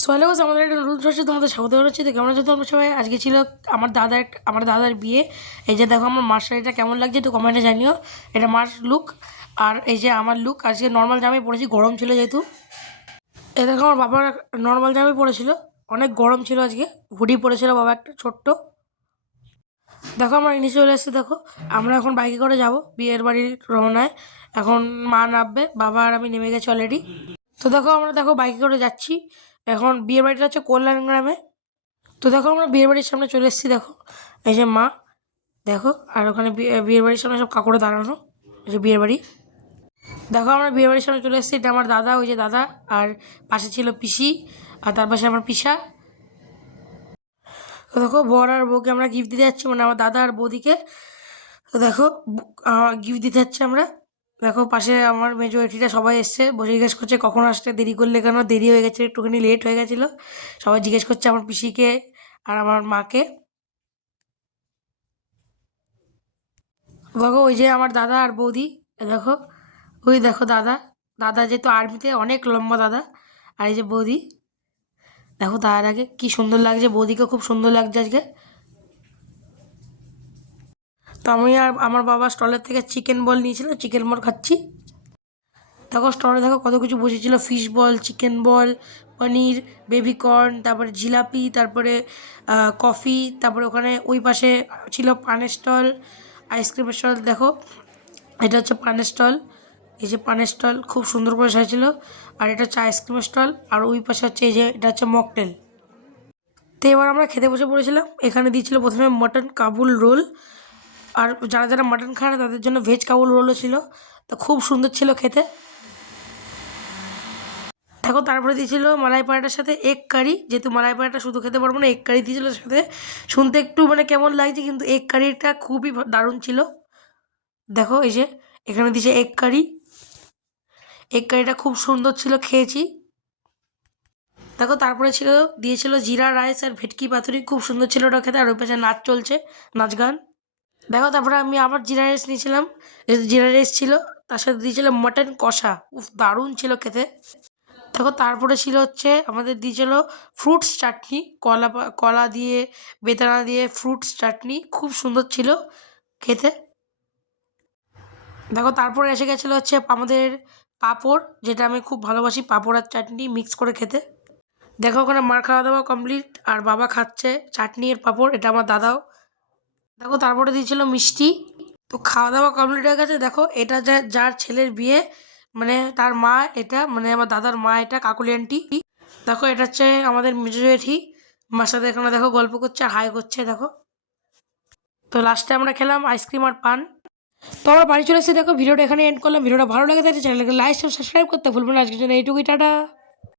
So hello guys, আমাদের একটা নতুন সর্ষে তোমাদের স্বাগত জানাচ্ছি। তো কেমন আছো তোমরা সবাই? আজকে ছিল আমার দাদার বিয়ে। এই যে দেখো আমার মার শাড়িটা কেমন লাগছে একটু কমেন্টে জানিও। এটা মার লুক, আর এই যে আমার লুক। আজকে নর্মাল জামাই পরেছি, গরম ছিল যেহেতু। এই দেখো আমার বাবার নর্মাল জামাই পরেছিল, অনেক গরম ছিল আজকে। হুডি পরেছিল বাবা একটা ছোট্ট। দেখো আমরা নিচে চলে এসেছি। দেখো আমরা এখন বাইকে করে যাব বিয়ের বাড়ির রওনায়। এখন মা নামবে, বাবা আর আমি নেমে গেছি অলরেডি। তো দেখো বাইকে করে যাচ্ছি। এখন বিয়ের বাড়িটা হচ্ছে কল্যাণ গ্রামে। তো দেখো আমরা বিয়ের বাড়ির সামনে চলে এসেছি। দেখো এই যে মা, দেখো আর ওখানে বিয়ের বাড়ির সামনে সব কাকুরে দাঁড়ানো। এই যে বিয়ের বাড়ি। দেখো আমরা বিয়ের বাড়ির সামনে চলে এসেছি। এটা আমার দাদা, ওই যে দাদা, আর পাশে ছিল পিসি, আর তার পাশে আমার পিসা। তো দেখো বর আর বউকে আমরা গিফট দিতে যাচ্ছি, মানে আমার দাদা আর বৌদিকে। তো দেখো গিফট দিতে যাচ্ছি আমরা। দেখো পাশে আমার মেজরিটিটা সবাই এসছে, বসে জিজ্ঞেস করছে কখন আসতে, দেরি করলে কেন? দেরি হয়ে গেছে, একটুখানি লেট হয়ে গেছিলো। সবাই জিজ্ঞেস করছে আমার পিসিকে আর আমার মাকে। দেখো ওই যে আমার দাদা আর বৌদি। দেখো ওই দেখো দাদা, দাদা যেহেতু আর্মিতে, অনেক লম্বা দাদা। আর এই যে বৌদি, দেখো দাদাকে কি সুন্দর লাগছে, বৌদিকে খুব সুন্দর লাগছে আজকে। তো আমি আর আমার বাবা স্টলের থেকে চিকেন বল নিয়েছিলাম, চিকেন বল খাচ্ছি। দেখো স্টলে দেখো কত কিছু বসেছিল, ফিশ বল, চিকেন বল, পনির, বেবিকর্ন, তারপরে জিলাপি, তারপরে কফি, তারপরে ওখানে ওই পাশে ছিল পানের স্টল, আইসক্রিমের স্টল। দেখো এটা হচ্ছে পানের স্টল। এই যে পানের স্টল খুব সুন্দর করে সাজিয়েছিল। আর এটা হচ্ছে আইসক্রিমের স্টল, আর ওই পাশে হচ্ছে এই যে এটা হচ্ছে মকটেল। তো এবার আমরা খেতে বসে পড়েছিলাম। এখানে দিয়েছিল প্রথমে মটন কাবুল রোল, আর যারা যারা মাটন খায় না তাদের জন্য ভেজ কাবুল রোলও ছিল। তো খুব সুন্দর ছিল খেতে। দেখো তারপরে দিয়েছিল মালাই পরাটার সাথে এগ কারি, যেহেতু মালাই পরাটা শুধু খেতে পারবো না, এগ কারি দিয়েছিল সাথে। শুনতে একটু মানে কেমন লাগছে, কিন্তু এগ কারিটা খুবই দারুণ ছিল। দেখো এই যে এখানে দিয়েছে এগ কারি, এগ কারিটা খুব সুন্দর ছিল, খেয়েছি। দেখো তারপরে দিয়েছিল জিরা রাইস আর ভেটকি পাতুরি, খুব সুন্দর ছিল ওটা খেতে। আর ওই পাশে নাচ চলছে, নাচ গান। দেখো তারপরে আমি আবার জিরা রাইস নিয়েছিলাম, জিরা রাইস ছিল, তার সাথে দিয়েছিল মটন কষা, উফ দারুণ ছিল খেতে। দেখো তারপরে ছিল হচ্ছে আমাদের দিয়েছিল ফ্রুটস চাটনি, কলা দিয়ে, বেদানা দিয়ে ফ্রুটস চাটনি, খুব সুন্দর ছিল খেতে। দেখো তারপরে এসে গেছিলো হচ্ছে আমাদের পাঁপড়, যেটা আমি খুব ভালোবাসি, পাঁপড় আর চাটনি মিক্স করে খেতে। দেখো ওখানে মার খাওয়া দাওয়া কমপ্লিট, আর বাবা খাচ্ছে চাটনি আর পাঁপড়, এটা আমার দাদাও। দেখো তারপরে দিয়েছিল মিষ্টি। তো খাওয়া দাওয়া কমপ্লিট হয়ে গেছে। দেখো এটা যার ছেলের বিয়ে, মানে তার মা, এটা মানে আমার দাদার মা, এটা কাকুলি আন্টি। দেখো এটা হচ্ছে আমাদের মেজো জেঠি, মার সাথে এখানে দেখো গল্প করছে আর হাই করছে। দেখো তো লাস্টে আমরা খেলাম আইসক্রিম আর পান। তো আমরা বাড়ি চলে এসেছি। দেখো ভিডিওটা এখানে এন্ড করলাম। ভিডিওটা ভালো লাগে তাহলে চ্যানেলকে লাইক সাবস্ক্রাইব করতে ভুলবেন না। আজকের জন্য এইটুকুই, টাটা।